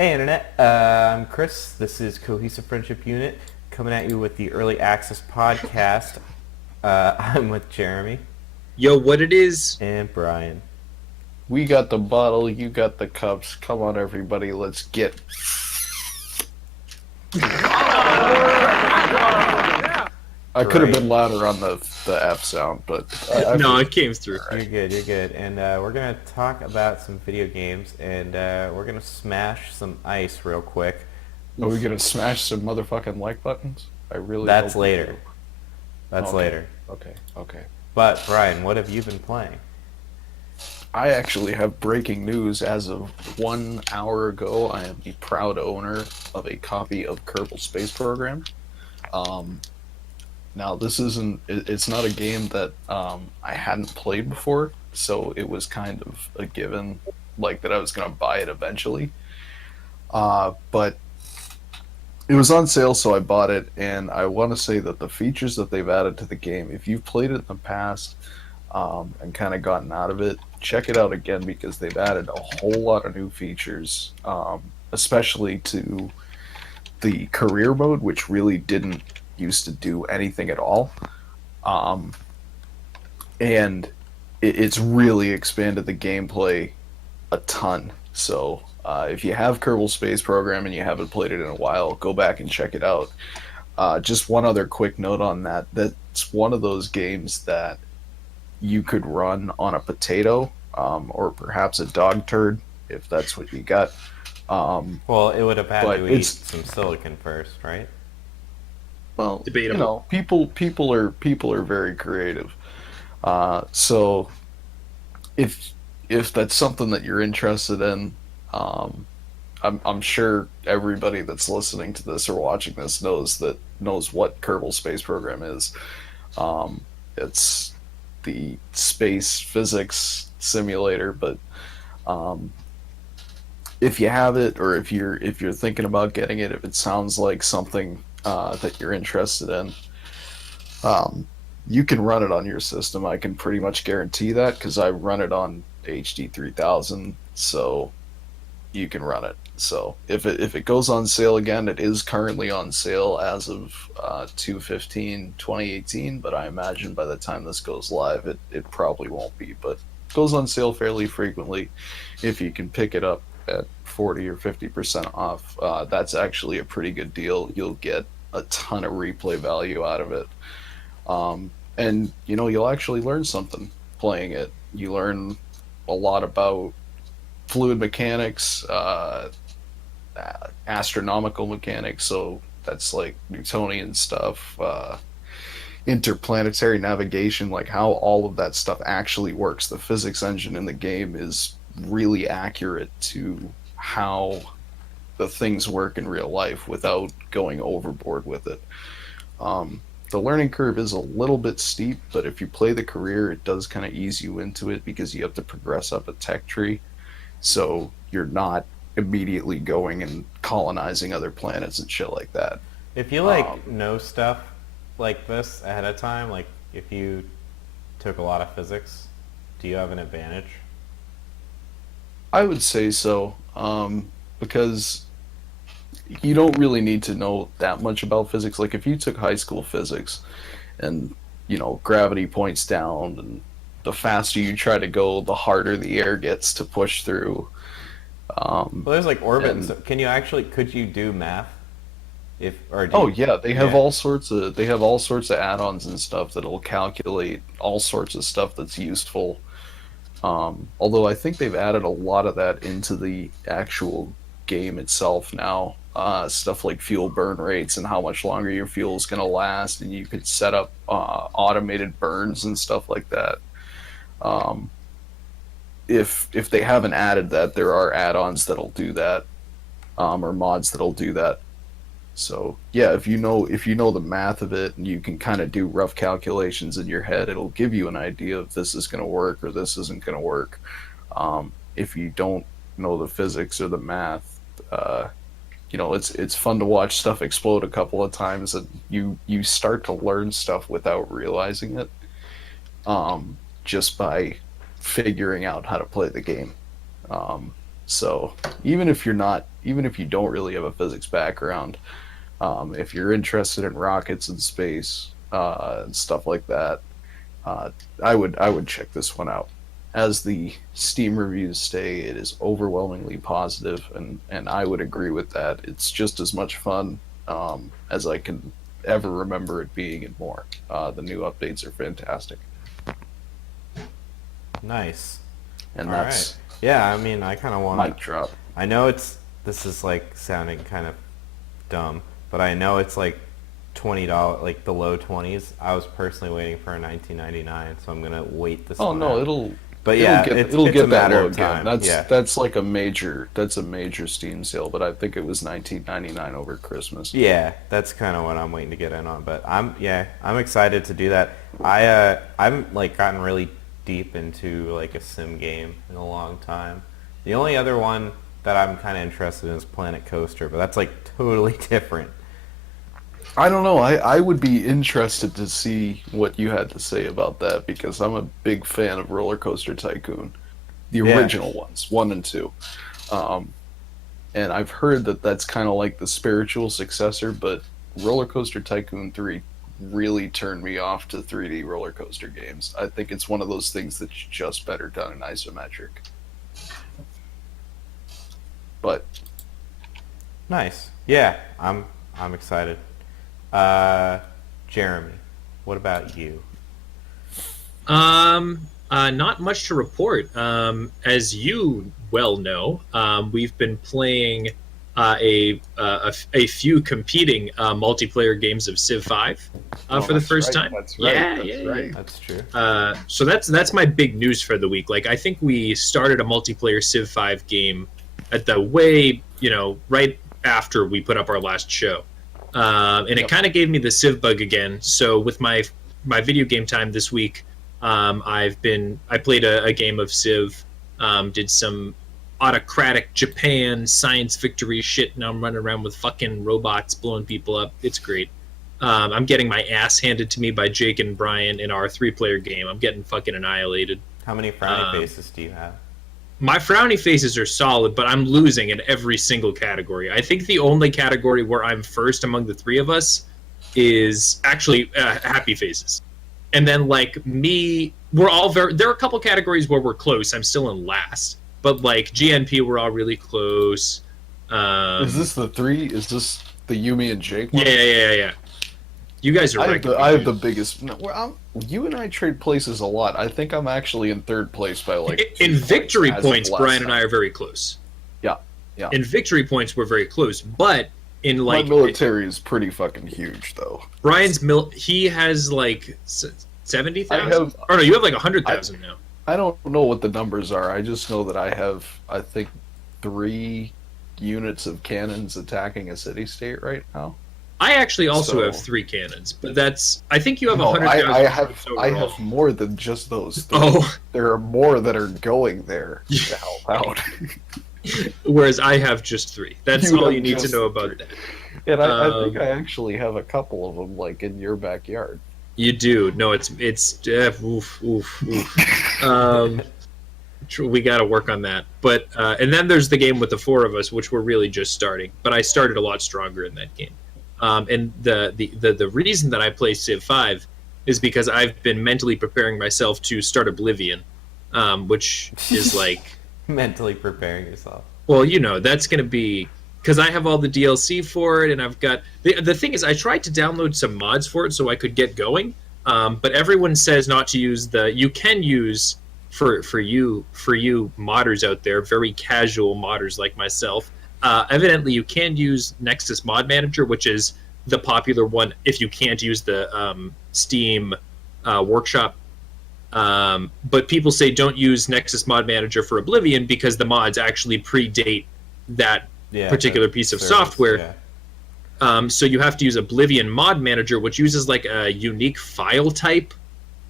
Hey Internet, I'm Chris. This is Cohesive Friendship Unit coming at you with the Early Access podcast. I'm with Jeremy Yo, what it is? and Brian. We got the bottle, you got the cups. Come on, everybody, let's get. I could have Great. been louder on the F sound, but No, it came through. You're good, you're good. And we're going to talk about some video games and we're going to smash some ice real quick. are we gonna smash some motherfucking like buttons? I really. That's hope we later. do. That's Okay. later. Okay. But Brian, what have you been playing? I actually have breaking news. As of 1 hour ago, I am the proud owner of a copy of Kerbal Space Program. Um, Now, this isn't. It's not a game that I hadn't played before, so it was kind of a given, like that I was gonna buy it eventually. But it was on sale, so I bought it, and I want to say that the features that they've added to the game, if you've played it in the past and kind of gotten out of it, check it out again because they've added a whole lot of new features, especially to the career mode, which really didn't used to do anything at all. Um, and it's really expanded the gameplay a ton. So if you have Kerbal Space Program and you haven't played it in a while, go back and check it out. Just one other quick note on that. That's one of those games that you could run on a potato or perhaps a dog turd if that's what you got. Well, it would have had But to eat it's some silicon first, right? well, Debatable. people are very creative. So if that's something that you're interested in, um, I'm sure everybody that's listening to this or watching this knows what Kerbal Space Program is. It's the space physics simulator, but um, if you have it or if you're thinking about getting it, if it sounds like something that you're interested in, um, you can run it on your system. I can pretty much guarantee that because I run it on HD 3000, so you can run it. So if it goes on sale again, it is currently on sale as of 2/15/2018. But I imagine by the time this goes live, it probably won't be. But it goes on sale fairly frequently. If you can pick it up at 40 or 50% off, that's actually a pretty good deal. You'll get a ton of replay value out of it. And you'll actually learn something playing it. You learn a lot about fluid mechanics, astronomical mechanics, so that's like Newtonian stuff, interplanetary navigation, like how all of that stuff actually works. The physics engine in the game is really accurate to how the things work in real life without going overboard with it. The learning curve is a little bit steep, but if you play the career, it does kind of ease you into it because you have to progress up a tech tree. So you're not immediately going and colonizing other planets and shit like that. If you Um, know stuff like this ahead of time, like if you took a lot of physics, do you have an advantage? I would say so, because you don't really need to know that much about physics. Like if you took high school physics and gravity points down and the faster you try to go, the harder the air gets to push through. Well, there's like orbit and And stuff. Could you do math? If or do oh you, yeah, yeah. they have all sorts of add-ons and stuff that'll calculate all sorts of stuff that's useful. Although I think they've added a lot of that into the actual game itself now. Stuff like fuel burn rates and how much longer your fuel is going to last, and you could set up automated burns and stuff like that. Um, if they haven't added that, there are add-ons that'll do that, or mods that'll do that. So yeah, if you know the math of it and you can kind of do rough calculations in your head, it'll give you an idea if this is going to work or this isn't going to work. If you don't know the physics or the math, it's fun to watch stuff explode a couple of times, and you start to learn stuff without realizing it, just by figuring out how to play the game. Um, So even if you don't really have a physics background, if you're interested in rockets and space and stuff like that, I would check this one out. As the Steam reviews say, it is overwhelmingly positive, and I would agree with that. It's just as much fun as I can ever remember it being, and more. The new updates are fantastic, Nice. and All that's right. Yeah, I mean, I kind of want mic to. drop. I know this is like sounding kind of dumb, but I know it's like $20, like the low 20s. I was personally waiting for a 19.99, so I'm gonna wait this Oh one no, out. it'll But yeah, it'll it's get a that matter low of again. time. Yeah. That's like a major Steam sale, but I think it was 19.99 over Christmas. Yeah, that's kind of what I'm waiting to get in on. But I'm excited to do that. I've like gotten really deep into like a sim game in a long time. The only other one that I'm kind of interested in is Planet Coaster, but that's like totally different. I don't know. I would be interested to see what you had to say about that, because I'm a big fan of Roller Coaster Tycoon, the Yeah. original ones, 1 and 2. And I've heard that that's kind of like the spiritual successor, but Roller Coaster Tycoon 3 really turned me off to 3D roller coaster games. I think it's one of those things that's just better done in isometric. But Nice. Yeah, I'm excited. Jeremy, what about you? Not much to report. As you well know, we've been playing a few competing multiplayer games of Civ 5 for the first time. That's right. Yeah, that's yeah, right. That's true. So that's my big news for the week. Like, I think we started a multiplayer Civ 5 game at the right after we put up our last show. And it kind of gave me the Civ bug again. So with my video game time this week, I played a game of Civ, did some autocratic Japan science victory shit. Now I'm running around with fucking robots blowing people up. It's great. I'm getting my ass handed to me by Jake and Brian in our 3-player game. I'm getting fucking annihilated. How many frowny faces do you have? My frowny faces are solid, but I'm losing in every single category. I think the only category where I'm first among the three of us is actually happy faces. And then, like, me, we're all there are a couple categories where we're close. I'm still in last. But, like, GNP, we're all really close. Is this the 3? Is this the Yumi and Jake one? Yeah. You guys are right. I have the biggest. No, you and I trade places a lot. I think I'm actually in 3rd place by like. In 2 victory as of points, last Brian and time. I are very close. Yeah. In victory points, we're very close. But in like My military is pretty fucking huge, though. Brian's he has like 70,000. I have- Or no, you have like 100,000 now. I don't know what the numbers are. I just know that I have, I think, 3 units of cannons attacking a city-state right now. I actually also So- have 3 cannons, but I think you have No, 100,000. I have overall. more than just those 3. Oh, There are more that are going there to help out. whereas I have just 3. That's You all have you need to just know about 3. that. And I think I actually have a couple of them, like, in your backyard. You do. No, it's oof. We got to work on that. But and then there's the game with the 4 of us, which we're really just starting. But I started a lot stronger in that game. And the reason that I play Civ 5 is because I've been mentally preparing myself to start Oblivion, which is like Mentally preparing yourself. well, that's going to be because I have all the DLC for it, and I've got the thing is I tried to download some mods for it so I could get going, but everyone says not to use you can use for you modders out there, very casual modders like myself. Evidently, you can use Nexus Mod Manager, which is the popular one if you can't use the Steam Workshop. But people say don't use Nexus Mod Manager for Oblivion because the mods actually predate that particular piece of software. Yeah. So you have to use Oblivion Mod Manager, which uses like a unique file type.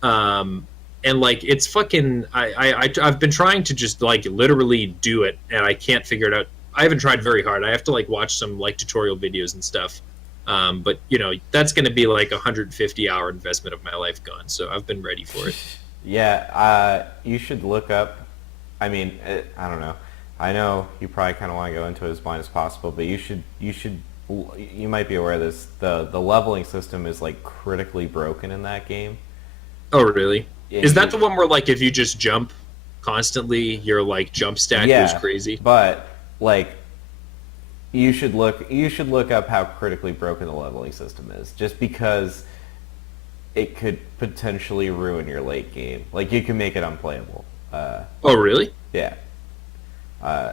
And like it's fucking I've been trying to just like literally do it and I can't figure it out. I haven't tried very hard. I have to like watch some like tutorial videos and stuff. But that's going to be like 150-hour investment of my life gone. So I've been ready for it. Yeah, you should look up. I mean, I don't know. I know you probably kind of want to go into it as blind as possible, but you might be aware of this. The leveling system is like critically broken in that game. Oh, really? Yeah, Is that the one where like if you just jump constantly, your like jump stat goes yeah, crazy? but like you should look up how critically broken the leveling system is, just because it could potentially ruin your late game. Like you can make it unplayable. Oh, really? Yeah.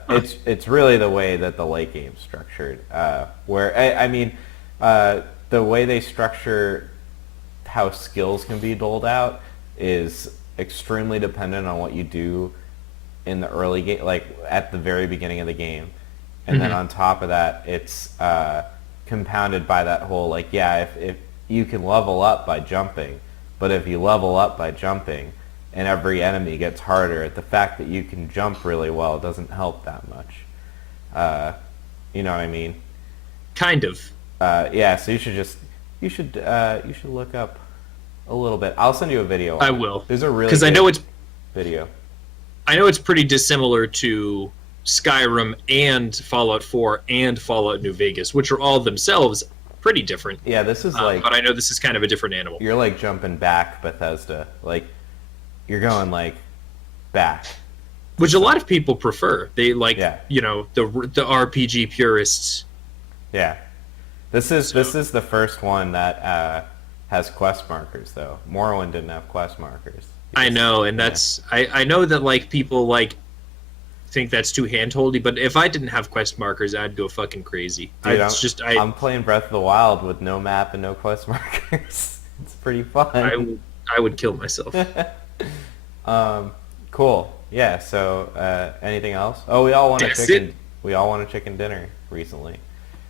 It's really the way that the late game's structured. I mean, the way they structure how skills can be doled out is extremely dependent on what you do in the early game, like at the very beginning of the game, and then on top of that, it's compounded by that whole like, yeah, if you can level up by jumping, but if you level up by jumping and every enemy gets harder, the fact that you can jump really well doesn't help that much. You know what I mean? Kind of. Yeah, so you should look up a little bit. I'll send you a video. I will. There's a really because I know it's video. I know it's pretty dissimilar to Skyrim and Fallout 4 and Fallout New Vegas, which are all themselves pretty different. Yeah, this is like, but I know this is kind of a different animal. you're like jumping back Bethesda. Like you're going like back. Which a lot of people prefer. They like, Yeah. you know, the RPG purists. Yeah. This is the first one that has quest markers though. Morrowind didn't have quest markers. I know, and that's I know that like people like think that's too handholdy, but if I didn't have quest markers, I'd go fucking crazy. Dude, I'm playing Breath of the Wild with no map and no quest markers. It's pretty fun. I would kill myself. Cool. Yeah. So, anything else? Oh, we all want a That's chicken. it. We all want a chicken dinner recently.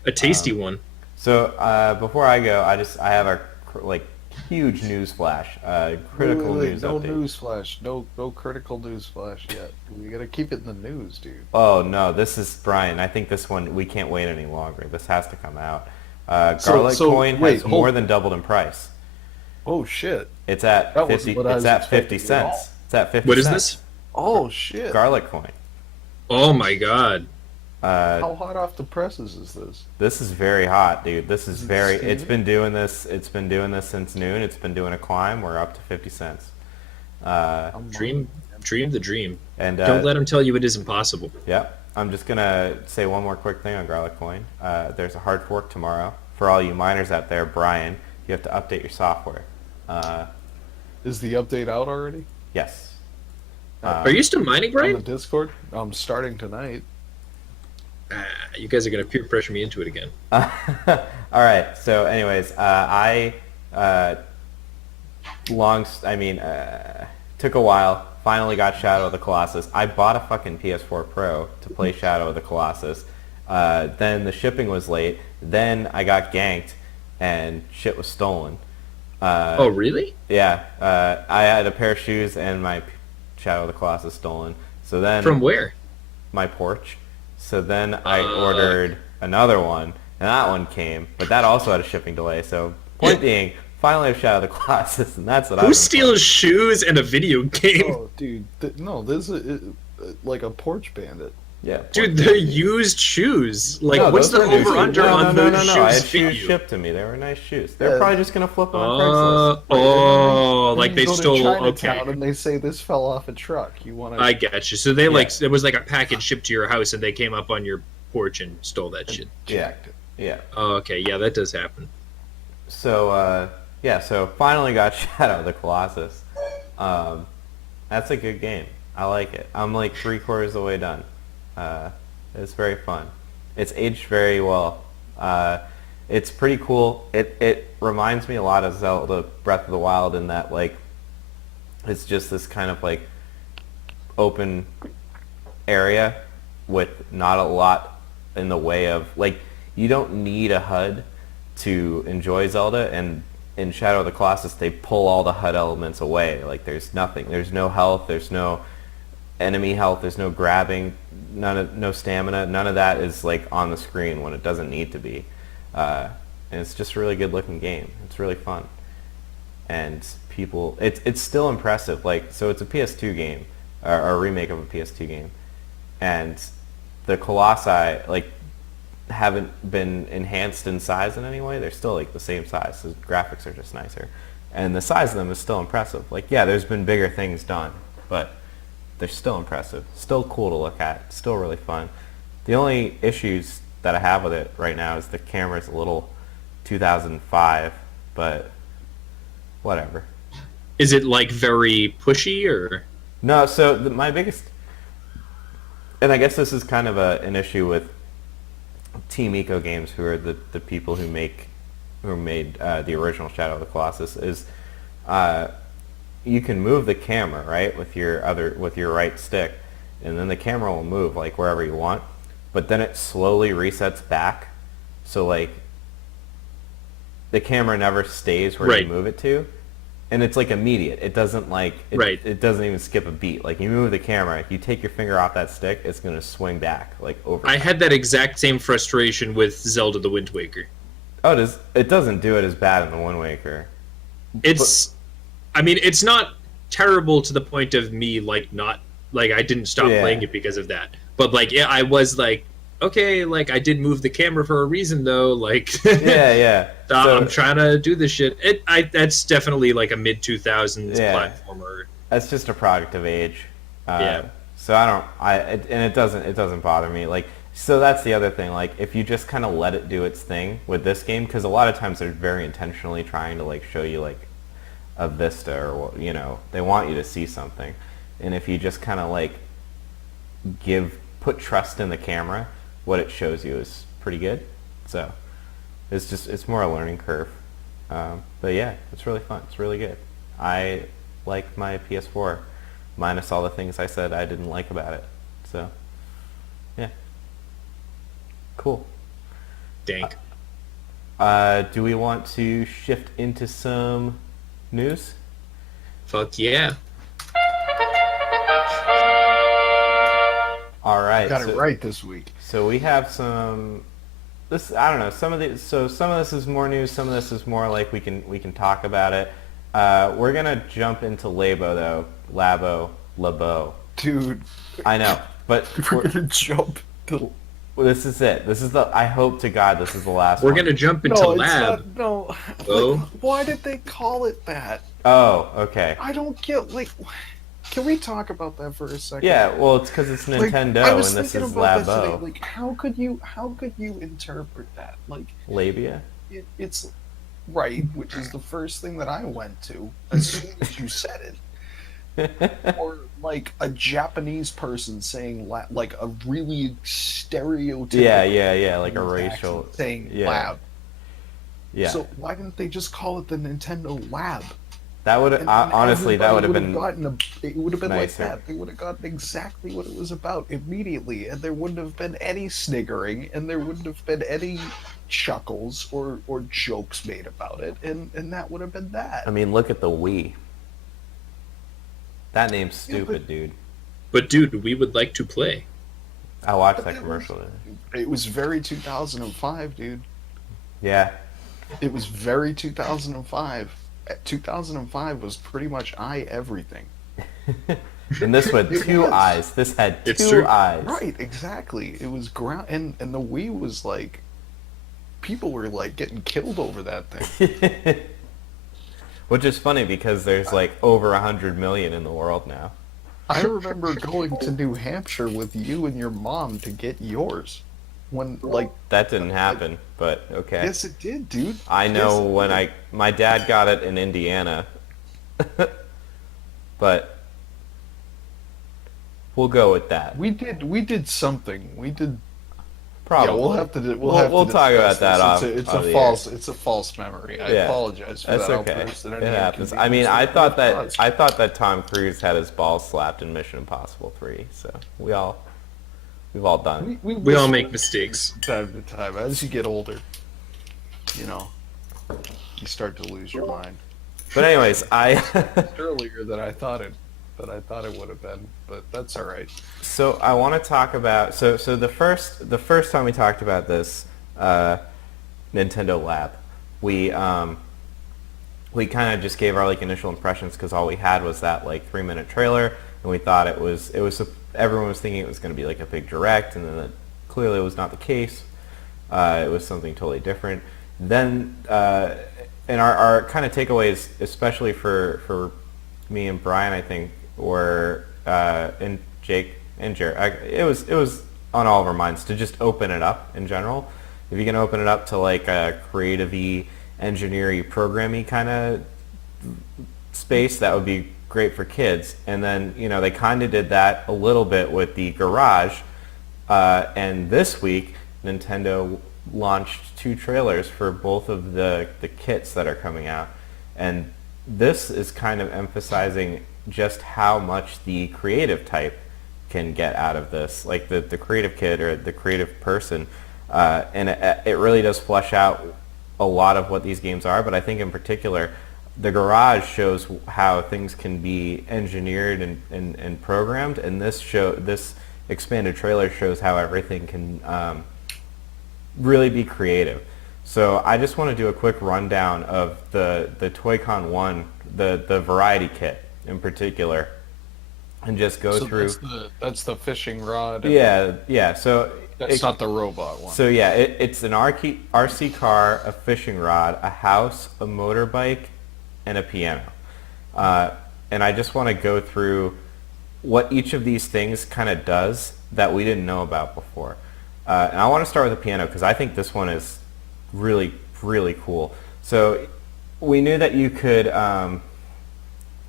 A tasty one. So before I go, I have a like huge news flash. Critical news no update. news flash. No critical news flash yet. We gotta keep it in the news, dude. Oh no, this is Brian. I think this one we can't wait any longer. This has to come out. So- Garlic so, coin wait, has hold- more than doubled in price. Oh shit. It's at That 50. wasn't what I It's was at 50 expecting at all. cents. It's at 50 What is cents. this? Oh shit. Garlic coin. Oh my god. How hot off the presses is this? This is very hot, dude. This is Is it very. steamy? It's been doing this. It's been doing this since noon. It's been doing a climb. We're up to 50 cents. Dream the dream. And Don't let them tell you it isn't possible. Yep. I'm just gonna say one more quick thing on Garlic Coin. There's a hard fork tomorrow. For all you miners out there, Brian, you have to update your software. Is the update out already? Yes. Are you still mining, On the Brian? Discord? I'm starting tonight. You guys are gonna peer pressure me into it again. All right. So, anyways, I took a while. Finally got Shadow of the Colossus. I bought a fucking PS4 Pro to play Shadow of the Colossus. Then the shipping was late. Then I got ganked, and shit was stolen. Oh, really? Yeah. I had a pair of shoes and my Shadow of the Colossus stolen. So then From where? my porch. So then I ordered another one, and that one came, but that also had a shipping delay. So point being, finally I've Shadow of the Colossus, and that's what Who steals shoes in a video game? Oh, dude. No, this is like a porch bandit. Yeah, Dude, they're used shoes. Like, No, what's those the are new shoes. over-under No, on no, those no, no. I had shoes fit shoes you? shipped to me. They were nice shoes. They're Yeah. probably just gonna flip them on Craigslist. Oh, Then like you they go to stole. Chinatown Okay, and they say this fell off a truck. You want to? I get you. So they like Yeah. it was like a package shipped to your house, and they came up on your porch and stole that shit. Yeah, yeah. Oh, okay, yeah, that does happen. So so finally got Shadow of the Colossus. That's a good game. I like it. I'm like 3/4 of the way done. It's very fun. It's aged very well. It's pretty cool. It reminds me a lot of Zelda Breath of the Wild in that like it's just this kind of like open area with not a lot in the way of like you don't need a HUD to enjoy Zelda, and in Shadow of the Colossus they pull all the HUD elements away. Like there's nothing. There's no health, there's no enemy health, there's no grabbing, no stamina, none of that is like on the screen when it doesn't need to be. And it's just a really good looking game. It's really fun. And it's still impressive. Like, so it's a PS2 game, or a remake of a PS2 game. And the Colossi like haven't been enhanced in size in any way. They're still like the same size. The graphics are just nicer, and the size of them is still impressive. Like yeah, there's been bigger things done, but they're still impressive. Still cool to look at. Still really fun. The only issues that I have with it right now is the camera's a little 2005, but whatever. Is it like very pushy or? No, so my biggest, and I guess this is kind of an issue with Team Eco Games, who are the people who made the original Shadow of the Colossus, is you can move the camera right with your right stick, and then the camera will move like wherever you want, but then it slowly resets back, so like the camera never stays where you move it to, and it's like immediate. It doesn't like it doesn't even skip a beat. Like you move the camera, you take your finger off that stick, it's gonna swing back like over. I had that exact same frustration with Zelda: The Wind Waker. Oh, it doesn't do it as bad in the Wind Waker. I mean, it's not terrible to the point of me like not like I didn't stop playing it because of that. But like yeah, I was like, okay, like I did move the camera for a reason though. Like yeah. So, I'm trying to do this shit. That's definitely like a mid 2000s platformer. That's just a product of age. Yeah. So it doesn't bother me. Like so that's the other thing. Like if you just kind of let it do its thing with this game, because a lot of times they're very intentionally trying to like show you like a vista or they want you to see something, and if you just kind of like put trust in the camera, what it shows you is pretty good. So it's more a learning curve, but yeah, it's really fun. It's really good. I like my PS4 minus all the things I said I didn't like about it. So yeah, cool. Dank. Do we want to shift into some news? Fuck yeah. All right. Got it right this week. So we have some. I don't know. Some of this is more news. Some of this is more like we can talk about it. We're gonna jump into Labo. Dude, I know, but we're gonna jump to. This is it. This is I hope to God this is the last. We're one. gonna jump into Lab. No. Oh. Like, why did they call it that? Oh, okay. I don't get like. Can we talk about that for a second? Yeah, well, it's because it's Nintendo I was and this thinking is about that Labo. today. Like, how could you interpret that? Like, Labia. It's right, which is the first thing that I went to as soon as you said it. Or like a Japanese person saying like a really stereotypical. Yeah, like a racial saying lab. Yeah. So why didn't they just call it the Nintendo Lab? That would honestly that would have been. It would have been nicer. like that. They would have gotten exactly what it was about immediately, and there wouldn't have been any sniggering, and there wouldn't have been any chuckles or jokes made about it, and that would have been that. I mean, look at the Wii. That name's stupid, dude. But dude, we would like to play. I watched that commercial. It was very 2005, dude. Yeah. It was very 2005. 2005 was pretty much everything. And this had two eyes. This had two eyes. Right, exactly. It was and the Wii was like, people were like getting killed over that thing. Which is funny because there's like over 100 million in the world now. I remember going to New Hampshire with you and your mom to get yours. When like that didn't happen, but okay. Yes, it did, dude. I know when my dad got it in Indiana, but we'll go with that. We did something. We did. Probably. Yeah, we'll have to. We'll talk about that. It's a false memory. I apologize for that. That's okay. It happens. I mean, I thought that Tom Cruise had his balls slapped in Mission Impossible 3. So we've all done. We all make mistakes. Time to time. As you get older, you start to lose your mind. But anyways, earlier than I thought it would have been, but that's all right. So I want to talk about so the first time we talked about this Nintendo Lab, we kind of just gave our like initial impressions because all we had was that like 3-minute trailer, and we thought it was everyone was thinking it was going to be like a big direct, and then clearly it was not the case. It was something totally different. Then, and our kind of takeaways, especially for me and Brian, I think, were and Jake and Jared. It was on all of our minds to just open it up in general. If you can open it up to like a creative-y, engineer-y, program-y kind of space, that would be great for kids. And then, they kind of did that a little bit with the garage. And this week, Nintendo launched 2 trailers for both of the kits that are coming out. And this is kind of emphasizing just how much the creative type can get out of this, like the creative kid or the creative person. And it really does flesh out a lot of what these games are, but I think in particular, the garage shows how things can be engineered and programmed, and this expanded trailer shows how everything can really be creative. So I just want to do a quick rundown of the Toy-Con 1, the variety kit in particular, and just go through. That's the fishing rod. Yeah. So that's not the robot one. So yeah, it's an RC car, a fishing rod, a house, a motorbike, and a piano. And I just want to go through what each of these things kind of does that we didn't know about before. And I want to start with the piano because I think this one is really, really cool. So we knew that you could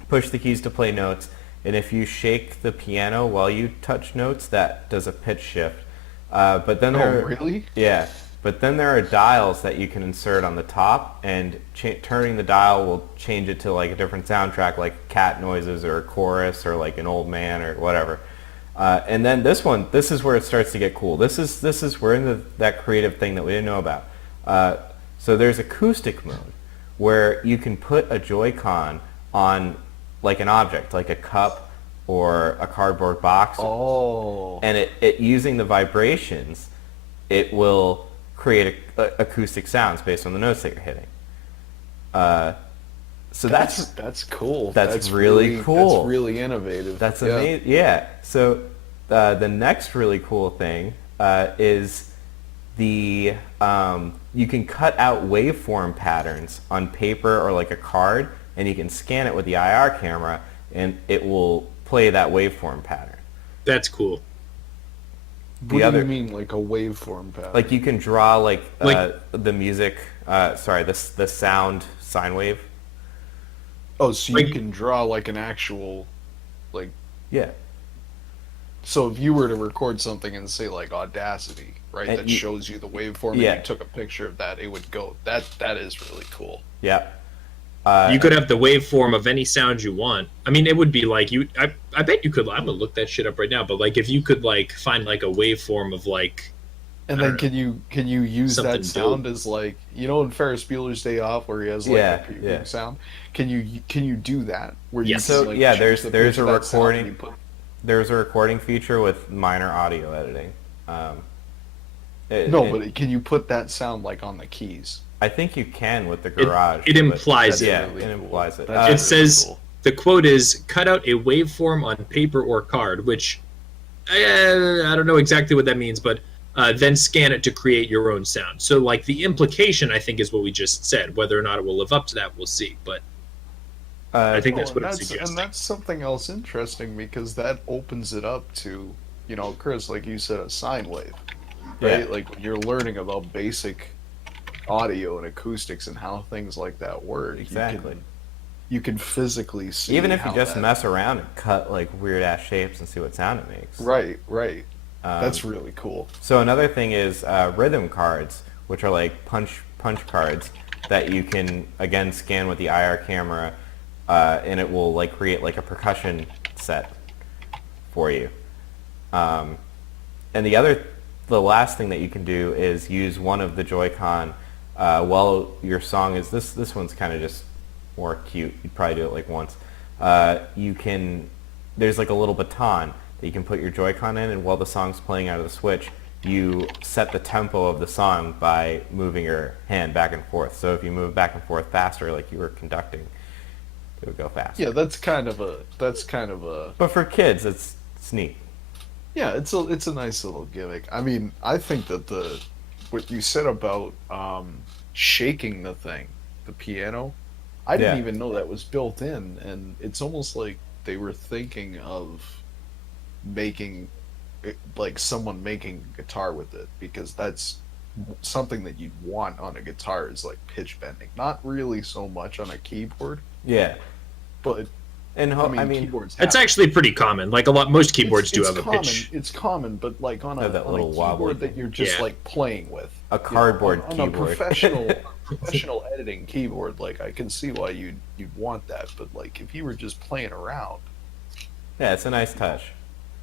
push the keys to play notes, and if you shake the piano while you touch notes, that does a pitch shift. But then really? Yeah. But then there are dials that you can insert on the top, and turning the dial will change it to like a different soundtrack, like cat noises or a chorus or like an old man or whatever. And then this is where it starts to get cool. This is we're in that creative thing that we didn't know about. So there's acoustic mode where you can put a Joy-Con on like an object, like a cup or a cardboard box. Oh. And it using the vibrations, it will create acoustic sounds based on the notes that you're hitting. So that's cool. That's really cool. That's really innovative. That's amazing. Yeah. So the next really cool thing is you can cut out waveform patterns on paper or like a card, and you can scan it with the IR camera, and it will play that waveform pattern. That's cool. What do you mean, like a waveform pattern? Like you can draw like the music. The sound sine wave. Oh, so you can draw like an actual, like. Yeah. So if you were to record something and say like Audacity, right, that shows you the waveform, and you took a picture of that, it would go. That is really cool. Yeah. You could have the waveform of any sound you want. I mean, it would be like I bet you could. I'm gonna look that shit up right now. But like, if you could like find like a waveform of like. And then can you use that sound as like, in Ferris Bueller's Day Off where he has like a puking sound? Can you do that where you Yes. can, So like, there's a recording. There's a recording feature with minor audio editing. But can you put that sound like on the keys? I think you can with the garage. It implies it. Yeah, really it cool. implies it. That's It says cool. the quote is cut out a waveform on paper or card, which I don't know exactly what that means, but then scan it to create your own sound. So like the implication, I think, is what we just said. Whether or not it will live up to that, we'll see. But I think that's what it's suggesting. And that's something else interesting because that opens it up to, Chris, like you said, a sine wave, right? Yeah. Like when you're learning about basic audio and acoustics and how things like that work. Exactly. You can physically see. Even if you just mess around and cut like weird ass shapes and see what sound it makes. Right. That's really cool. So another thing is rhythm cards, which are like punch cards that you can again scan with the IR camera, and it will like create like a percussion set for you. And the last thing that you can do is use one of the Joy-Con while your song is this one's kind of just more cute. You'd probably do it like once. There's like a little baton that you can put your Joy-Con in, and while the song's playing out of the Switch, you set the tempo of the song by moving your hand back and forth. So if you move back and forth faster, like you were conducting, it would go faster. Yeah, that's kind of a. But for kids, it's neat. Yeah, it's a nice little gimmick. I mean, I think that the what you said about shaking the thing, the piano, I didn't Yeah. even know that was built in, and it's almost like they were thinking of making like someone making a guitar with it, because that's something that you'd want on a guitar is like pitch bending. Not really so much on a keyboard, Yeah. but And I I mean mean, keyboards It's have actually pretty common. Like most keyboards do it's have a common. pitch. It's common, but like have that on a little wobbly keyboard that thing. you're just Yeah. like playing with, A you know, cardboard on a keyboard. professional editing keyboard, like I can see why you'd want that. But like if you were just playing around, Yeah, it's a nice touch.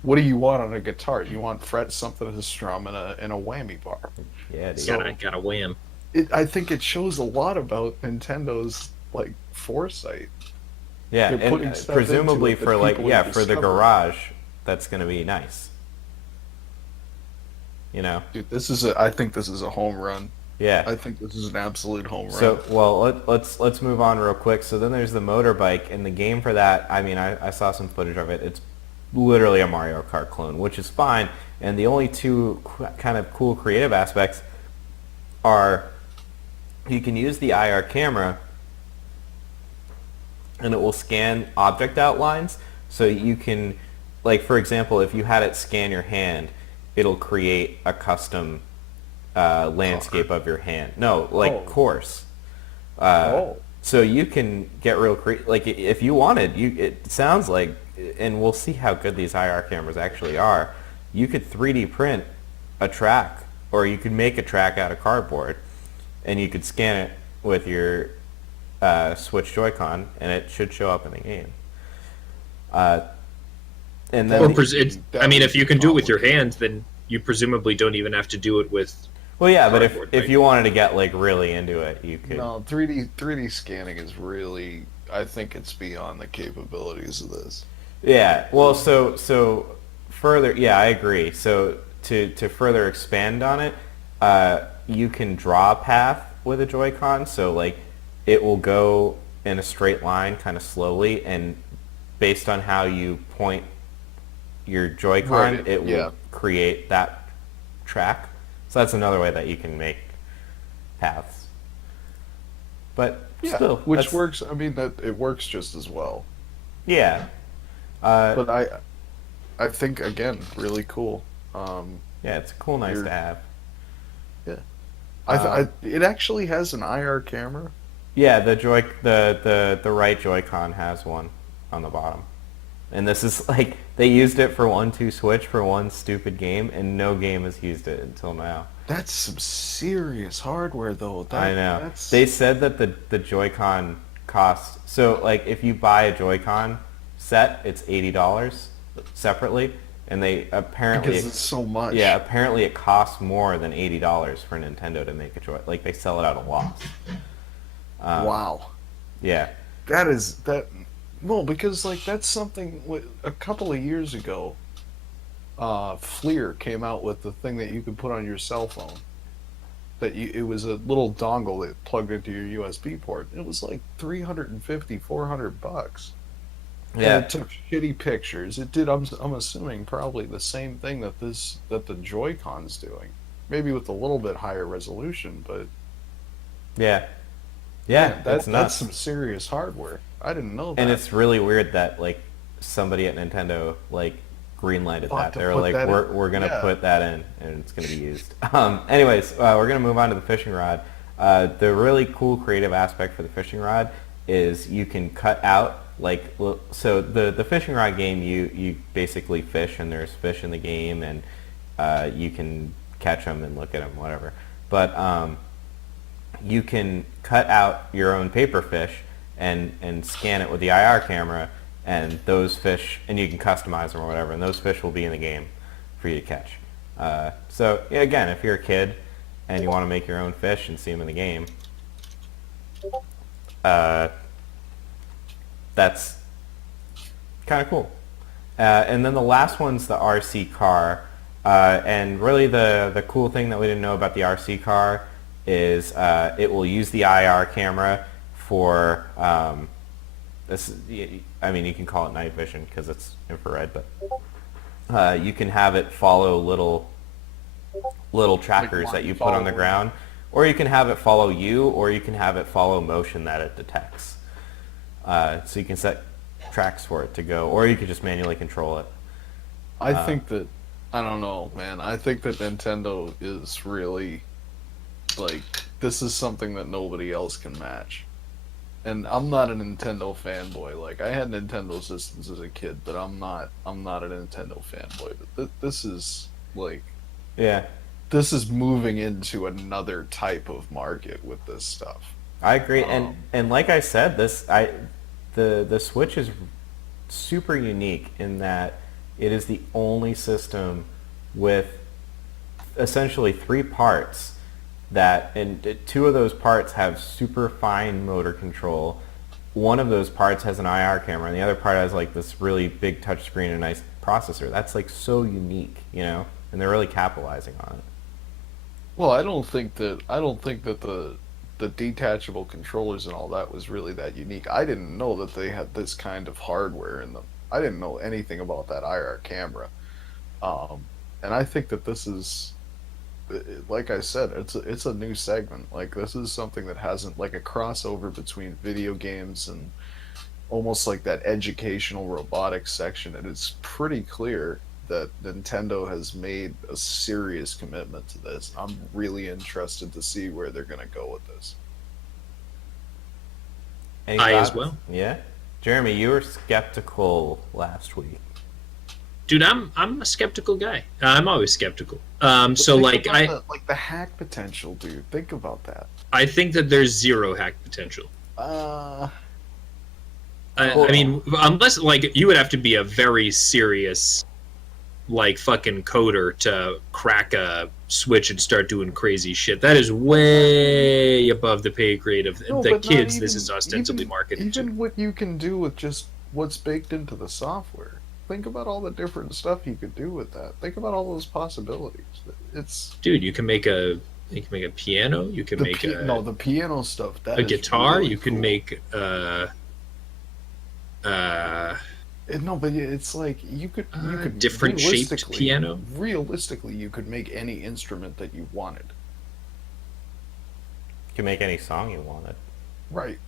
what do you want on a guitar? You want frets, something to strum, and a whammy bar. Yeah, dude. So- Gotta wham. I think it shows a lot about Nintendo's like foresight. Yeah, They're putting and stuff presumably into it that for like people yeah, would for the discover. garage, that's gonna be nice. You know? Dude, I think this is a home run. Yeah. I think this is an absolute home run. So well, let's move on real quick. So then there's the motorbike, and the game for that. I mean, I saw some footage of it. It's literally a Mario Kart clone, which is fine. And the only two kind of cool creative aspects are you can use the IR camera, and it will scan object outlines. So you can, like for example, if you had it scan your hand, it'll create a custom landscape of your hand. No, like Oh. course. Oh. So you can get real creative. Like if you wanted, it sounds like, and we'll see how good these IR cameras actually are. You could 3D print a track, or you could make a track out of cardboard, and you could scan it with your Switch Joy-Con, and it should show up in the game. And then, I mean, if you can do it with your hand, then you presumably don't even have to do it with. well, yeah, but cardboard, if right? you wanted to get like really into it, you could. No, 3D scanning is really, I think it's beyond the capabilities of this. Yeah. Well, so further, yeah, I agree. So to further expand on it, you can draw a path with a Joy-Con. So like, it will go in a straight line, kind of slowly, and based on how you point your Joy-Con, Right, it will yeah. create that track. So that's another way that you can make paths. But Yeah, still, which that's- works. I mean, that it works just as well. Yeah. But I think again, really cool. Yeah, it's cool, nice You're- to have. It actually has an IR camera. Yeah, the right Joy-Con has one on the bottom. And this is like they used it for 1-2 Switch for one stupid game, and no game has used it until now. That's some serious hardware, though. I know. That's, They said that the Joy-Con costs, so like if you buy a Joy-Con set, it's $80 separately, and they apparently because it's so much. yeah, apparently it costs more than $80 for Nintendo to make a Joy. Like they sell it at a loss. Wow. Yeah. That is that. Well, because like that's something. A couple of years ago, Fleer came out with the thing that you could put on your cell phone. It was a little dongle that plugged into your USB port. It was like $350-$400. Yeah. And it took shitty pictures. It did. I'm assuming probably the same thing that the Joy-Con's doing. Maybe with a little bit higher resolution, but Yeah. Yeah, that's nuts. some serious hardware. I didn't know that. And it's really weird that like somebody at Nintendo like greenlighted Thought that. to They were put like, that in. we're gonna Yeah. put that in, and it's gonna be used. Anyways, we're gonna move on to the fishing rod. The really cool creative aspect for the fishing rod is you can cut out so the fishing rod game you basically fish, and there's fish in the game, and you can catch them and look at them, whatever. But you can cut out your own paper fish and scan it with the IR camera, and those fish, and you can customize them or whatever, and those fish will be in the game for you to catch. So yeah, again, if you're a kid and you want to make your own fish and see them in the game, that's kind of cool. And then the last one's the RC car, and really the cool thing that we didn't know about the RC car is it will use the IR camera for this. I mean, you can call it night vision because it's infrared, but You can have it follow little trackers that you put on the following. ground, or you can have it follow you, or you can have it follow motion that it detects. So you can set tracks for it to go, or you could just manually control it. I think that I don't know, man. I think that Nintendo is really like this is something that nobody else can match. And I'm not a Nintendo fanboy. Like I had Nintendo systems as a kid, but I'm not a Nintendo fanboy. But this is like Yeah, this is moving into another type of market with this stuff. I agree. And Um, and like I said, the Switch is super unique in that it is the only system with essentially three parts and two of those parts have super fine motor control. One of those parts has an IR camera, and the other part has like this really big touchscreen and nice processor. That's like so unique, and they're really capitalizing on it. well, I don't think that the detachable controllers and all that was really that unique. I didn't know that they had this kind of hardware in them. I didn't know anything about that IR camera. Um, and I think that this is, like I said, it's a new segment. Like this is something that hasn't like a crossover between video games and almost like that educational robotics section. And it's pretty clear that Nintendo has made a serious commitment to this. I'm really interested to see where they're going to go with this. Any I as thoughts? well. Yeah, Jeremy, you were skeptical last week. Dude, I'm a skeptical guy. I'm always skeptical. But So think like about I the hack potential, dude. Think about that. I think that there's zero hack potential. Uh, I mean, unless like you would have to be a very serious like fucking coder to crack a switch and start doing crazy shit. That is way above the pay grade of no, the but not kids even, this is ostensibly even marketed to. even what you can do with just what's baked into the software. Think about all the different stuff you could do with that. Think about all those possibilities. It's Dude, you can make a piano, you can make the piano stuff. That a is guitar, really you can cool. make No, but it's like you could different shaped piano. Realistically, you could make any instrument that you wanted. You can make any song you wanted. Right.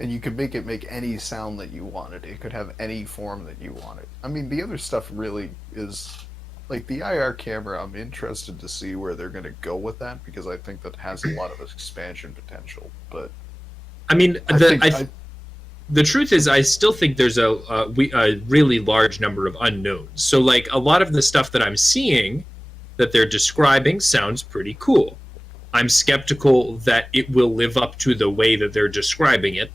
And you could make it make any sound that you wanted. It could have any form that you wanted. I mean, the other stuff really is like the IR camera. I'm interested to see where they're going to go with that because I think that has a lot of expansion potential. But I mean, I think I, the truth is, I still think there's a really large number of unknowns. So, like, a lot of the stuff that I'm seeing that they're describing sounds pretty cool. I'm skeptical that it will live up to the way that they're describing it.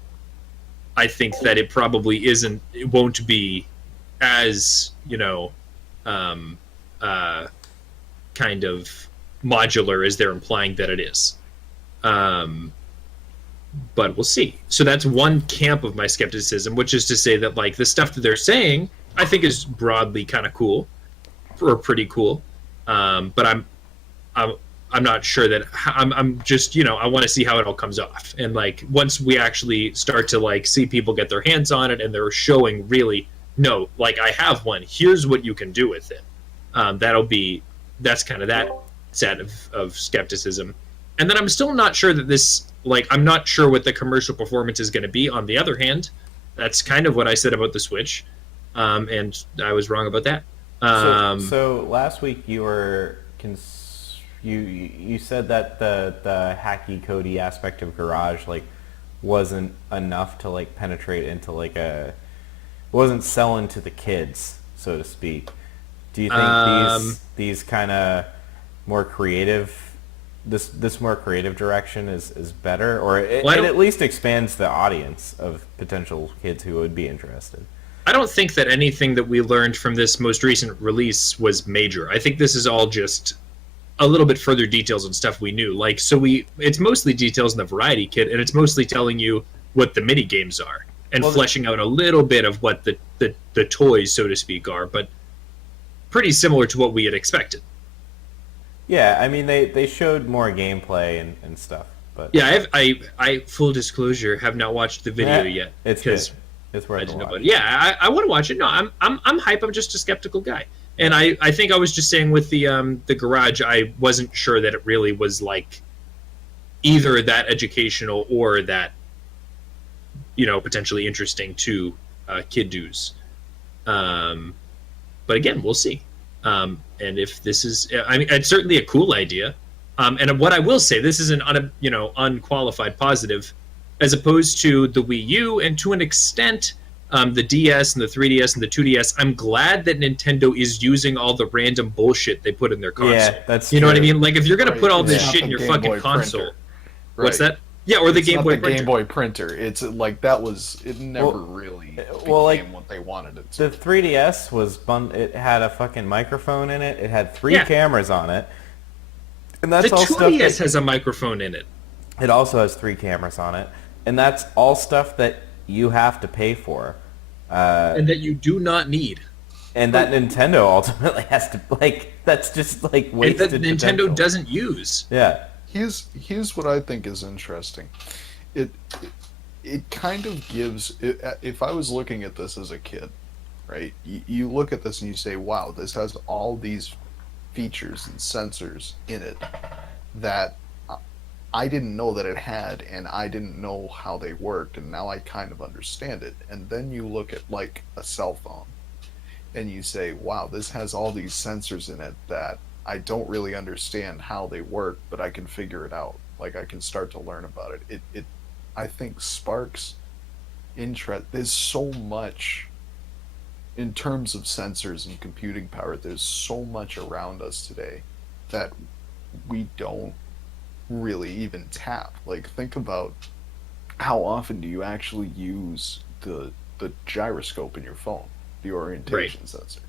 I think that it probably isn't. It won't be as um, kind of modular as they're implying that it is. But we'll see. So that's one camp of my skepticism, which is to say that like the stuff that they're saying, I think is broadly kind of cool or pretty cool. But I'm I'm not sure that I'm just I want to see how it all comes off. And like once we actually start to like see people get their hands on it and they're showing really no, like I have one. Here's what you can do with it. That's kind of that set of skepticism. And then I'm still not sure that this, like, I'm not sure what the commercial performance is going to be. On the other hand, that's kind of what I said about the Switch, and I was wrong about that. So last week you were you said that the hacky codey aspect of Garage like wasn't enough to like penetrate into like wasn't selling to the kids, so to speak. Do you think these kind of more creative this more creative direction is better, or it at least expands the audience of potential kids who would be interested? I don't think that anything that we learned from this most recent release was major. I think this is all just a little bit further details and stuff we knew. Like, so it's mostly details in the variety kit, and it's mostly telling you what the mini games are and fleshing out a little bit of what the toys, so to speak, are, but pretty similar to what we had expected. Yeah, I mean they showed more gameplay and stuff, but yeah, I full disclosure have not watched the video yet. It's good. It's worth I didn't a know watch. about it. Yeah, I want to watch it. No, I'm hype. I'm just a skeptical guy, And I think I was just saying with the garage, I wasn't sure that it really was like either that educational or that, you know, potentially interesting to kid dudes. But again, we'll see. And if this is, I mean, it's certainly a cool idea. And what I will say, this is an unqualified positive, as opposed to the Wii U and to an extent the DS and the 3DS and the 2DS. I'm glad that Nintendo is using all the random bullshit they put in their console. Yeah, that's you know true. what I mean. Like if you're gonna put all this It's shit not in your the Game fucking Boy console, printer. what's that? Yeah, or the It's Game not Boy the printer. Game Boy printer. It's like that was it never Well, really became well, like, what they wanted it to. The 3DS was it had a fucking microphone in it. It had 3 Yeah. cameras on it. And that's The all 2DS stuff that, has a microphone in it. it also has 3 cameras on it. And that's all stuff that you have to pay for. And that you do not need. And that Nintendo ultimately has to, like, that's just, like, And wasted that Nintendo potential. doesn't use. Yeah. Here's what I think is interesting. It kind of gives. If I was looking at this as a kid, right? You look at this and you say, "Wow, this has all these features and sensors in it that I didn't know that it had, and I didn't know how they worked, and now I kind of understand it." And then you look at like a cell phone, and you say, "Wow, this has all these sensors in it that I don't really understand how they work, but I can figure it out. Like I can start to learn about it." It I think sparks interest. There's so much in terms of sensors and computing power. There's so much around us today that we don't really even tap. Like think about how often do you actually use the gyroscope in your phone, the orientation sensor.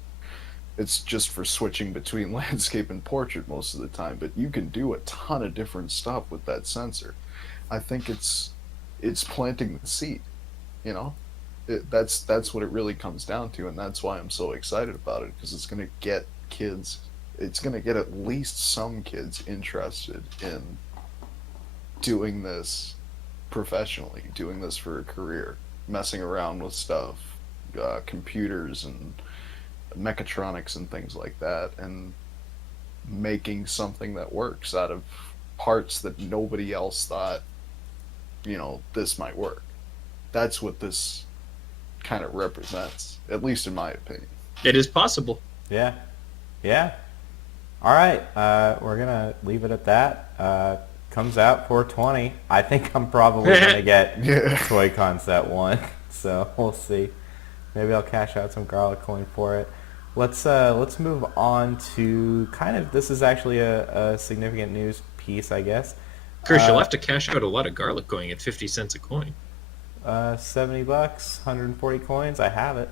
It's just for switching between landscape and portrait most of the time, but you can do a ton of different stuff with that sensor. I think it's planting the seed, you know. That's what it really comes down to, and that's why I'm so excited about it, because it's going to get kids. It's going to get at least some kids interested in doing this professionally, doing this for a career, messing around with stuff, computers and mechatronics and things like that, and making something that works out of parts that nobody else thought, you know, this might work. That's what this kind of represents, at least in my opinion. It is possible. Yeah. Yeah. All right. We're going to leave it at that. Comes out 4/20. I think I'm probably going to get Toy-Con Set 1. So we'll see. Maybe I'll cash out some garlic coin for it. Let's move on to kind of, this is actually a significant news piece, I guess. Chris, you'll have to cash out a lot of garlic coin at 50 cents a coin. $70, 140 coins. I have it.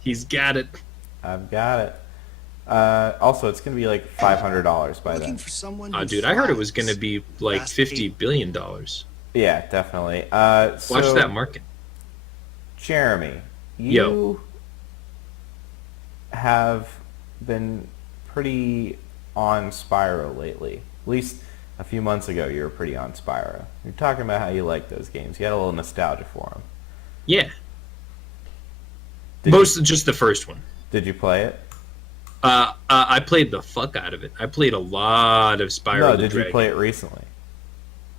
He's got it. I've got it. Also, it's going to be like $500 by then. Oh, dude, I heard it was going to be like $50 billion. Yeah, definitely. Watch that market. Jeremy, you have been pretty on Spyro lately. At least a few months ago, you were pretty on Spyro. You're talking about how you like those games. You had a little nostalgia for them. Yeah. Just the first one. Did you play it? I played the fuck out of it. I played a lot of Spyro. No, the did Dragon. you play it recently?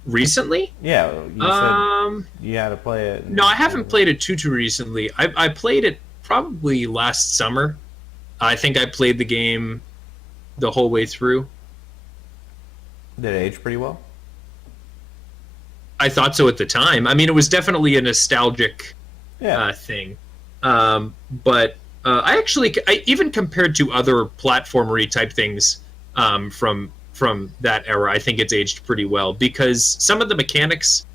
Recently? Yeah, you said you had to play it. No, I haven't played it too recently. I played it probably last summer. I think I played the game the whole way through. Did it age pretty well? I thought so at the time. I mean, it was definitely a nostalgic thing. But I even compared to other platformery type things from that era, I think it's aged pretty well, because some of the mechanics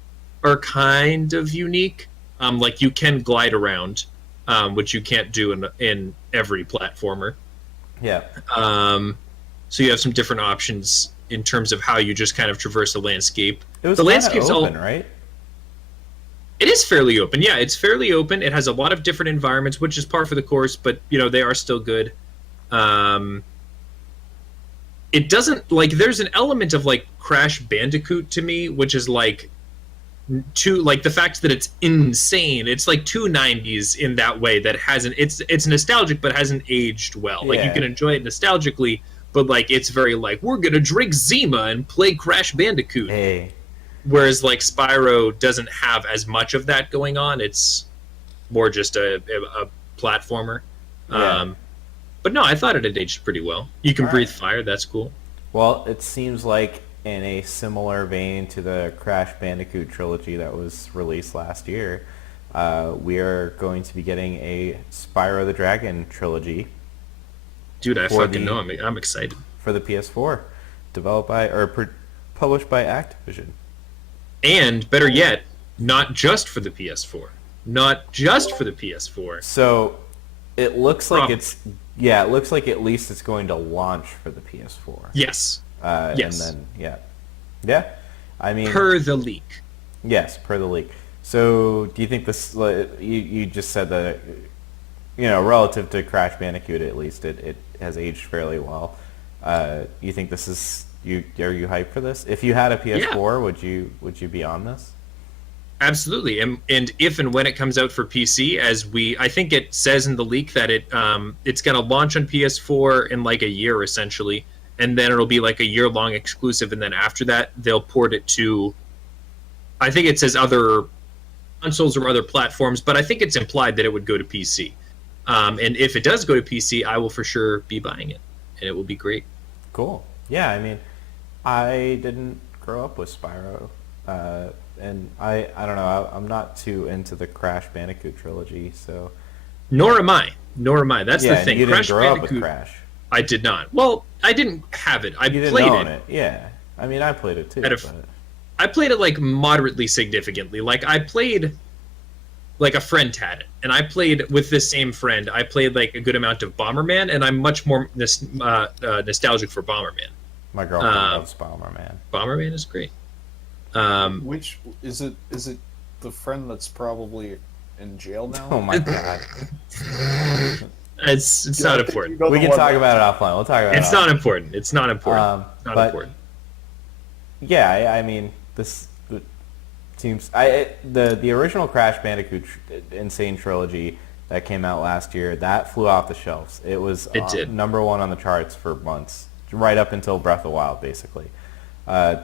are kind of unique. Like you can glide around, which you can't do in every platformer. Yeah. So you have some different options in terms of how you just kind of traverse the landscape. It was the landscape's open, right? It is fairly open. Yeah, it's fairly open. It has a lot of different environments, which is par for the course, but you know, they are still good. It doesn't, like, there's an element of like Crash Bandicoot to me, which is like too, like, the fact that it's insane. It's like too 90s in that way that hasn't. It's nostalgic, but hasn't aged well. Like, you Yeah. can enjoy it nostalgically, but like it's very like, we're gonna drink Zima and play Crash Bandicoot. Hey, Whereas like Spyro doesn't have as much of that going on. It's more just a platformer. Yeah. But no, I thought it had aged pretty well. You can All breathe right. fire. That's cool. well, it seems like in a similar vein to the Crash Bandicoot trilogy that was released last year, we are going to be getting a Spyro the Dragon trilogy Dude, I For fucking the- know. I'm excited. for the PS4, developed by or published by Activision. And better yet, not just for the PS4. Not just for the PS4. So it looks like Promise. it looks like at least it's going to launch for the PS4. Yes. Yes. And then yeah. I mean, Per the leak. yes, per the leak. So do you think this? You just said that, relative to Crash Bandicoot, at least it has aged fairly well. You think this is Are you hyped for this? If you had a PS4, would you be on this? Absolutely, and if and when it comes out for PC, I think it says in the leak that it's going to launch on PS4 in like a year essentially, and then it'll be like a year-long exclusive, and then after that they'll port it to, I think it says other consoles or other platforms, but I think it's implied that it would go to PC. And if it does go to PC, I will for sure be buying it, and it will be great. Cool. Yeah, I mean, I didn't grow up with Spyro, and I don't know. I'm not too into the Crash Bandicoot trilogy, so Nor am I. That's yeah. the thing. You didn't Crash grow up with Bandicoot, Crash. I did not. Well, I didn't have it. I You didn't played own it. it. Yeah. I mean, I played it too. At a But I played it like moderately significantly. Like I played, like a friend had it, and I played with this same friend. I played like a good amount of Bomberman, and I'm much more nostalgic for Bomberman. my girlfriend loves Bomberman. Bomberman is great. Which is it? Is it the friend that's probably in jail now? Oh my god. It's Yeah, I not think important. you go We the can one talk that- about it offline. We'll talk about It's it. not important. It's not important. Not but- important. Yeah, I mean, this seems the original Crash Bandicoot Insane trilogy that came out last year, that flew off the shelves. It was It did. number one on the charts for months, right up until Breath of the Wild, basically.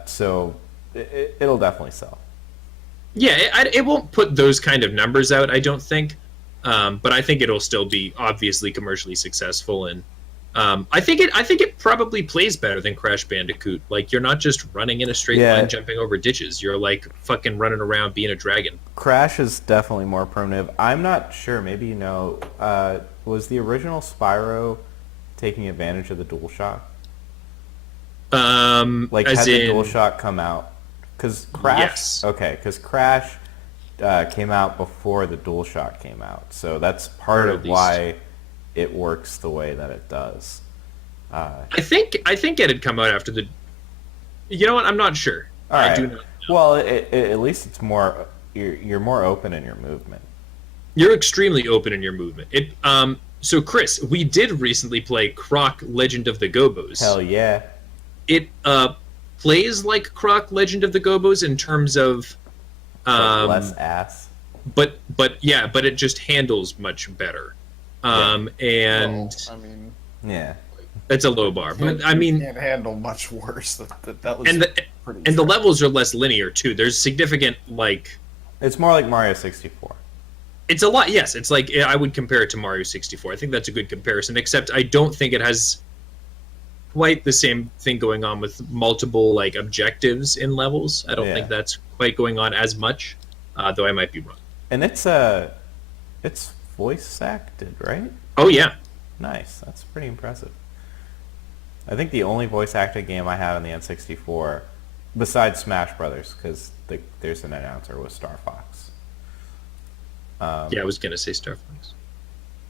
So it'll definitely sell. Yeah, it won't put those kind of numbers out, I don't think. But I think it'll still be obviously commercially successful, and I think it probably plays better than Crash Bandicoot. Like, you're not just running in a straight Yeah. line, jumping over ditches. You're like fucking running around being a dragon. Crash is definitely more primitive. I'm not sure. Maybe was the original Spyro taking advantage of the DualShock? Like, As had the in, DualShock come out? Because Crash, Yes. okay, because Crash came out before the DualShock came out, so that's part Or of at least- why it works the way that it does. I think it had come out after the. You know what? I'm not sure. All I right. do not. Well, at least it's more. You're more open in your movement. You're extremely open in your movement. So Chris, we did recently play Croc Legend of the Gobos. Hell yeah! It plays like Croc Legend of the Gobos in terms of But less ass. but it just handles much better. And Well, I mean, Yeah. it's a low bar. But I mean, can't handle much worse. That was and the pretty. and the trash. levels are less linear too. There's significant like It's more like Mario 64. it's a lot. Yes, it's like I would compare it to Mario 64. I think that's a good comparison. Except I don't think it has quite the same thing going on with multiple like objectives in levels. I don't Yeah. think that's quite going on as much. Though I might be wrong. And it's voice acted, right? Oh yeah. Nice. That's pretty impressive. I think the only voice acted game I have on the N64, besides Smash Brothers, because there's an announcer, was Star Fox. Yeah, I was gonna say Star Fox.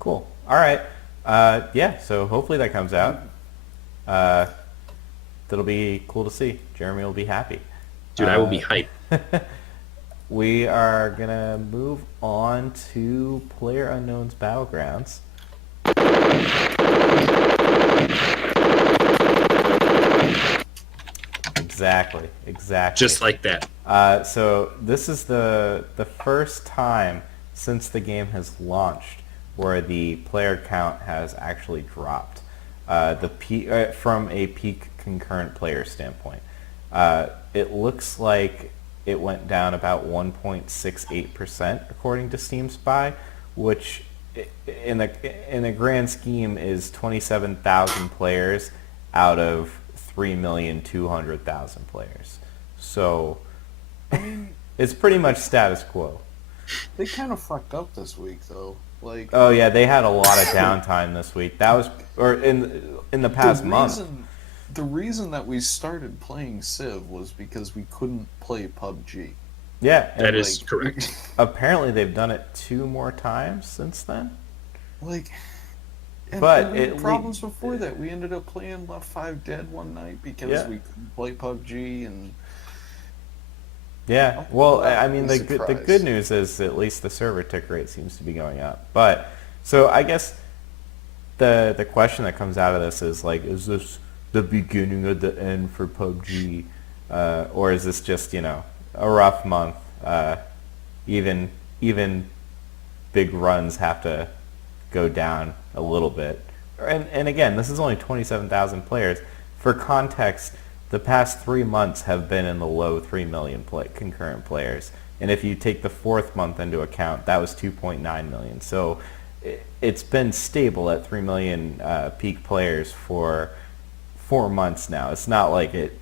Cool. All right. Yeah. So hopefully that comes out. That'll be cool to see. Jeremy will be happy. Dude, I will be hyped. We are gonna move on to PlayerUnknown's Battlegrounds. Exactly. Just like that. So this is the first time since the game has launched where the player count has actually dropped. From a peak concurrent player standpoint, it looks like it went down about 1.68% according to Steam Spy, which in the grand scheme is 27,000 players out of 3,200,000 players. So it's pretty much status quo. They kind of fucked up this week, though. Like, Oh yeah, they had a lot of downtime this week. That was, or in the past month. The reason that we started playing Civ was because we couldn't play PUBG. Yeah, That is correct. apparently they've done it 2 more times since then. Like, But we had it problems before that. We ended up playing Left 5 Dead one night because Yeah. we couldn't play PUBG, and Yeah, well, I'll I mean, be the surprised. good news is at least the server tick rate seems to be going up. But so I guess the question that comes out of this is like, is this the beginning of the end for PUBG, or is this just a rough month? Even big runs have to go down a little bit. And again, this is only 27,000 players. For context, the past 3 months have been in the low 3 million concurrent players. And if you take the 4th month into account, that was 2.9 million. So it's been stable at 3 million peak players for 4 months now. It's not like it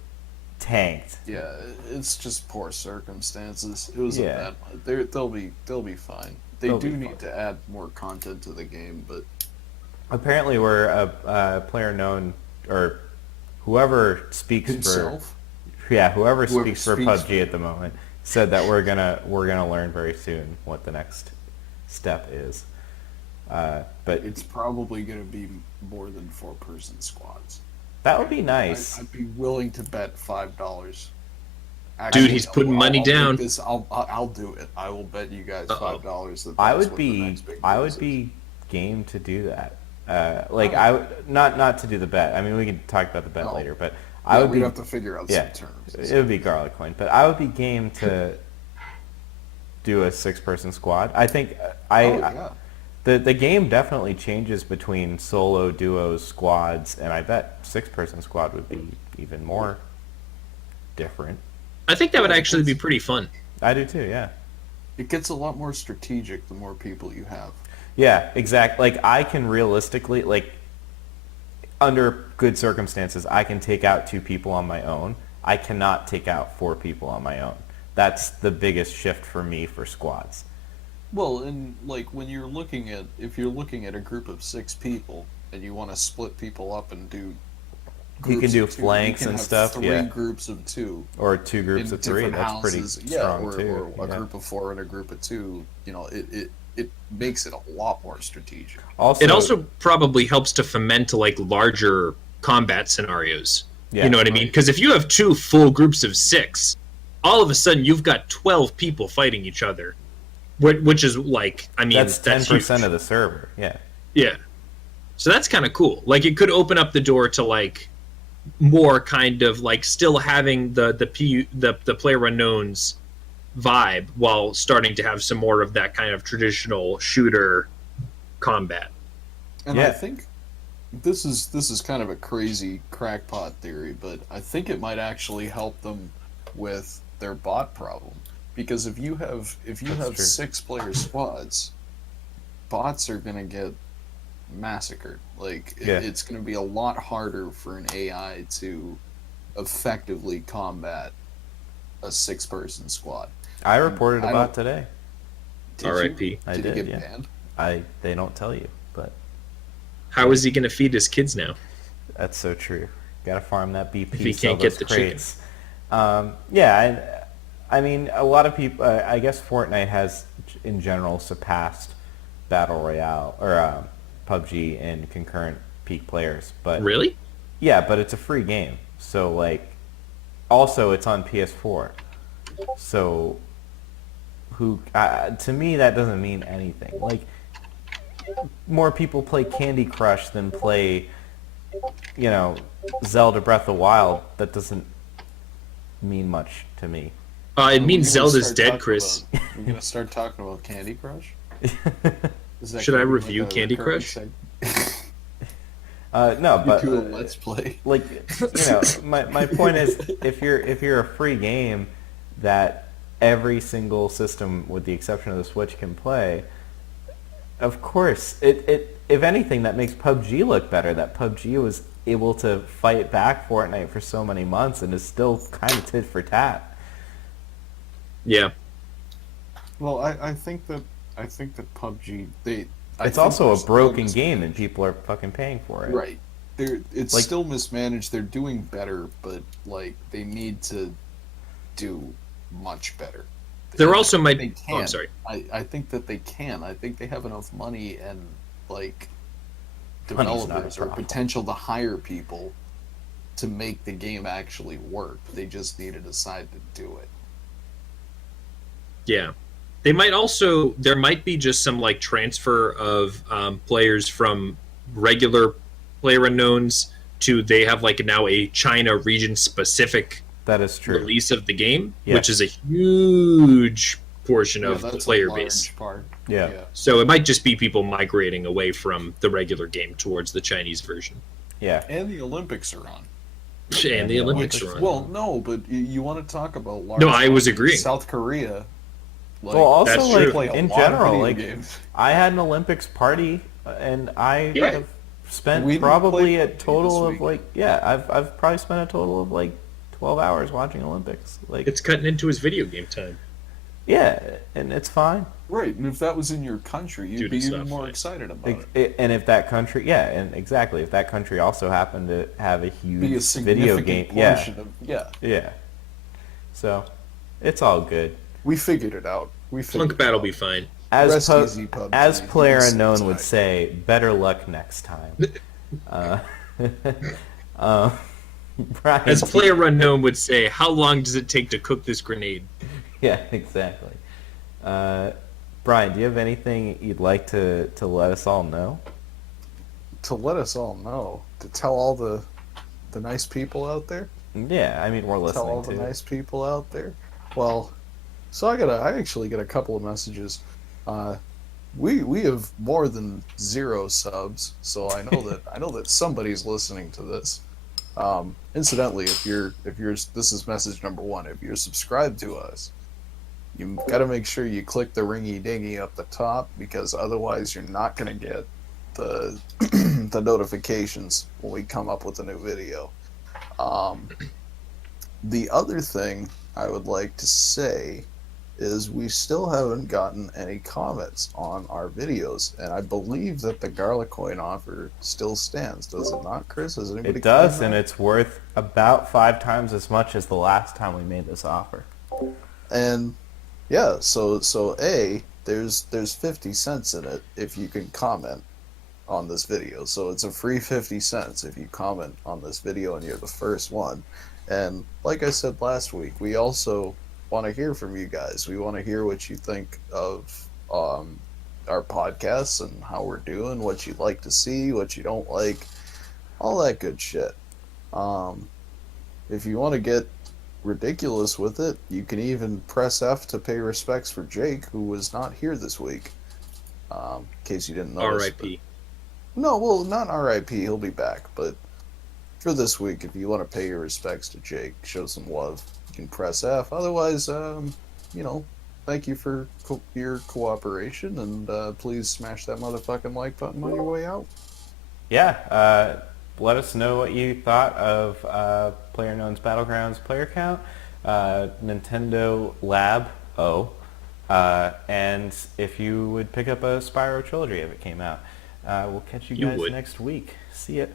tanked. yeah, it's just poor circumstances. It was Yeah. a bad one. They'll be fine. They They'll do be need fine. to add more content to the game, but Apparently we're a player known, or whoever speaks himself. whoever Whoever speaks for speaks PUBG at the moment said that we're gonna learn very soon what the next step is. But It's probably going to be more than 4-person squads. that would be nice. I'd be willing to bet $5. Dude, he's putting money down. make this, I'll do it. I will bet you guys $5 that I that's would what the be next big I news would is. be game to do that. I would not to do the bet. I mean, we can talk about the bet No. later, but Yeah, I would we'd be have to figure out yeah. some terms. It would be garlic coin, but I would be game to do a 6-person squad. I think Yeah. the game definitely changes between solo, duos, squads, and I bet 6-person squad would be even more different. I think that would actually be pretty fun. I do too, yeah. It gets a lot more strategic the more people you have. Yeah, exactly. Like I can realistically, like under good circumstances, I can take out 2 people on my own. I cannot take out 4 people on my own. That's the biggest shift for me for squads. Well, and like if you're looking at a group of 6 people and you want to split people up and do You can groups do of 2, flanks you can and have stuff, 3 yeah. groups of 2 Or 2 groups in of 3. different That's pretty houses. strong or too. a Yeah. group of 4 and a group of 2. It makes it a lot more strategic. It also probably helps to foment like larger combat scenarios. Yeah, You know what I mean? Because if you have 2 full groups of 6, all of a sudden you've got 12 people fighting each other, which is like, I mean, that's 10% huge. of the server. Yeah. Yeah. So that's kind of cool. Like it could open up the door to like more kind of like still having the player unknowns vibe while starting to have some more of that kind of traditional shooter combat. And Yeah. I think this is kind of a crazy crackpot theory, but I think it might actually help them with their bot problem. Because if you have true. 6-player squads, bots are gonna get massacred. Like Yeah. it's gonna be a lot harder for an AI to effectively combat a 6-person squad. I reported I about don't- today. Did R.I.P. you? I Did did, he get yeah. banned? They don't tell you, but How is he going to feed his kids now? that's so true. Got to farm that BP. If he sell can't get those the chicken. crates. Yeah, I mean, a lot of people. I guess Fortnite has, in general, surpassed Battle Royale or PUBG in concurrent peak players. But Really? yeah, but it's a free game, so like, also it's on PS4. So, to me that doesn't mean anything. Like, more people play Candy Crush than play, Zelda Breath of the Wild. That doesn't mean much to me. It means We're gonna Zelda's start dead, talking Chris. We're gonna start talking about Candy Crush. Is that Should I gonna be review like a Candy recurring Crush? No, but do a let's play. like my point is, if you're a free game that every single system, with the exception of the Switch, can play, of course, it if anything, that makes PUBG look better. That PUBG was able to fight back Fortnite for so many months and is still kind of tit for tat. Yeah. Well, I think that PUBG It's also a broken game and people are fucking paying for it. Right. It's Like- still mismanaged. They're doing better, but like they need to do much better. There also might. They Oh, can. I'm sorry. I think that they can. I think they have enough money and like Money's not a developers or problem. potential to hire people to make the game actually work. They just need to decide to do it. Yeah. They might also. There might be just some like transfer of players from regular player unknowns to they have like now a China region specific That is true. release of the game, Yes. which is a huge portion of the that's a player large base. part. Yeah. So it might just be people migrating away from the regular game towards the Chinese version. Yeah. And the Olympics are on. And the Olympics Which- are on. Well, no, but you want to talk about large No, I was markets. agreeing. South Korea. Like, Well, also, That's like, true. play a in lot of general, video like, games. I had an Olympics party, and I Yeah. have spent We probably played a PUBG total this of, week. like, I've probably spent a total of, like, 12 hours watching Olympics. Like, It's cutting into his video game time. yeah, and it's fine. Right, and if that was in your country, you'd Dude, be it's even not more fine. excited about it. And if that country, yeah, and exactly, if that country also happened to have a Be a huge significant video game, yeah, portion of yeah. So, it's all good. We figured it out. We figured Flunk it Battle out. be fine. As Rest easy, PUBG. as Player Easy Unknown would time. say, better luck next time. uh, Brian, As Player Unknown would say, how long does it take to cook this grenade? yeah, exactly. Brian, do you have anything you'd like to let us all know? To let us all know, to tell all the nice people out there, Yeah, I mean, we're tell all listening the to. nice people out there. Well, so I actually get a couple of messages. We have more than 0 subs, so I know that somebody's listening to this. Incidentally, if you're this is message number 1. If you're subscribed to us, you got to make sure you click the ringy dingy up the top, because otherwise you're not going to get the the notifications when we come up with a new video. The other thing I would like to say is we still haven't gotten any comments on our videos, and I believe that the Garlic Coin offer still stands. Does it not, Chris? Has anybody It does, claimed and that? it's worth about 5 times as much as the last time we made this offer. And yeah, so there's 50 cents in it if you can comment on this video. So it's a free 50 cents if you comment on this video and you're the first one. And like I said last week, we also want to hear from you guys. We want to hear what you think of our podcasts and how we're doing, what you'd like to see, what you don't like, all that good shit. If you want to get ridiculous with it, you can even press F to pay respects for Jake, who was not here this week. In case you didn't notice. R.I.P. No, well, not R.I.P. He'll be back, but for this week, if you want to pay your respects to Jake, show some love, you can press F. Otherwise, thank you for your cooperation, and please smash that motherfucking like button on your way out. Yeah, let us know what you thought of PlayerUnknown's Battlegrounds player count, Nintendo Labo, and if you would pick up a Spyro trilogy if it came out. We'll catch you You guys would. next week. See ya.